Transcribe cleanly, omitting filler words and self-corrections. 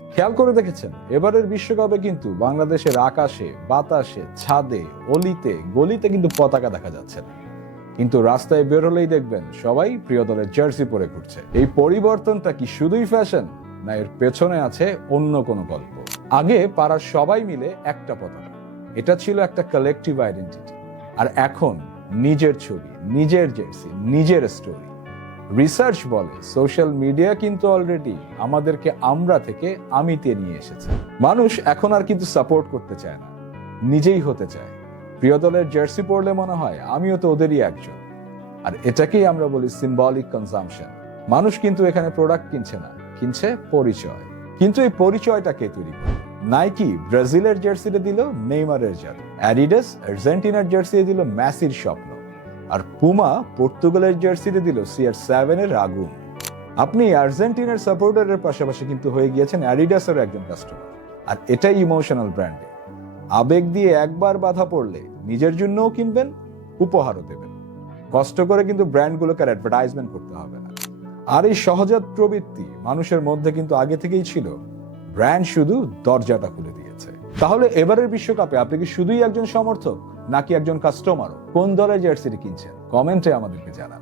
খেয়াল করে দেখেছেন, এবারের বিশ্বকাপে কিন্তু বাংলাদেশের আকাশে, বাতাসে, ছাদে, অলিতে গলিতে কিন্তু পতাকা দেখা যাচ্ছে না, কিন্তু রাস্তায় বের হলেই দেখবেন সবাই প্রিয় দলের জার্সি পরে ঘুরছে। এই পরিবর্তনটা কি শুধুই ফ্যাশন, না এর পেছনে আছে অন্য কোনো গল্প? আগে পাড়ার সবাই মিলে একটা পতাকা, এটা ছিল একটা কালেকটিভ আইডেন্টিটি। আর এখন নিজের ছবি, নিজের জার্সি, নিজের স্টোরি। রিসার্চ বলে সোশ্যাল মিডিয়া কিন্তু অলরেডি আমাদেরকে আমরা থেকে আমিতে নিয়ে এসেছে। মানুষ এখন আর কিন্তু সাপোর্ট করতে চায় না, নিজেই হতে চায়। প্রিয় দলের জার্সি পরলে মনে হয় আমিও তো ওদেরই একজন। আর এটাকেই আমরা বলি সিম্বলিক কনজাম্পশন। মানুষ কিন্তু এখানে প্রোডাক্ট কিনছে না, কিনছে পরিচয়। কিন্তু এই পরিচয়টা কে তৈরি করে? নাইকি ব্রাজিলের জার্সিতে দিল নেইমারের জাদু, অ্যাডিডাস আর্জেন্টিনার জার্সিতে দিল মেসির স্বপ্ন, আর পুমা পর্তুগালের জার্সিতে দিল CR7 এর আগুন। আপনি আর্জেন্টিনার সাপোর্টারের পাশাপাশি কিন্তু হয়ে গিয়েছেন অ্যাডিডাসের একজন কাস্টমার। আর এটাই ইমোশনাল ব্র্যান্ডিং। আবেগ দিয়ে একবার বাধা পড়লে নিজের জন্যও কিনবেন, উপহারও দেবেন। কষ্ট করে কিন্তু ব্র্যান্ডগুলোকে অ্যাডভার্টাইজমেন্ট করতে হবে না। আর এই সহজাত প্রবৃত্তি মানুষের মধ্যে কিন্তু আগে থেকেই ছিল, ব্র্যান্ড শুধু দরজাটা খুলে দিয়েছে। তাহলে এবারের বিশ্বকাপে আপনি কি শুধুই একজন সমর্থক, নাকি একজন কাস্টমারও? কোন দলের জার্সিটি কিনছেন? কমেন্টে আমাদেরকে জানান।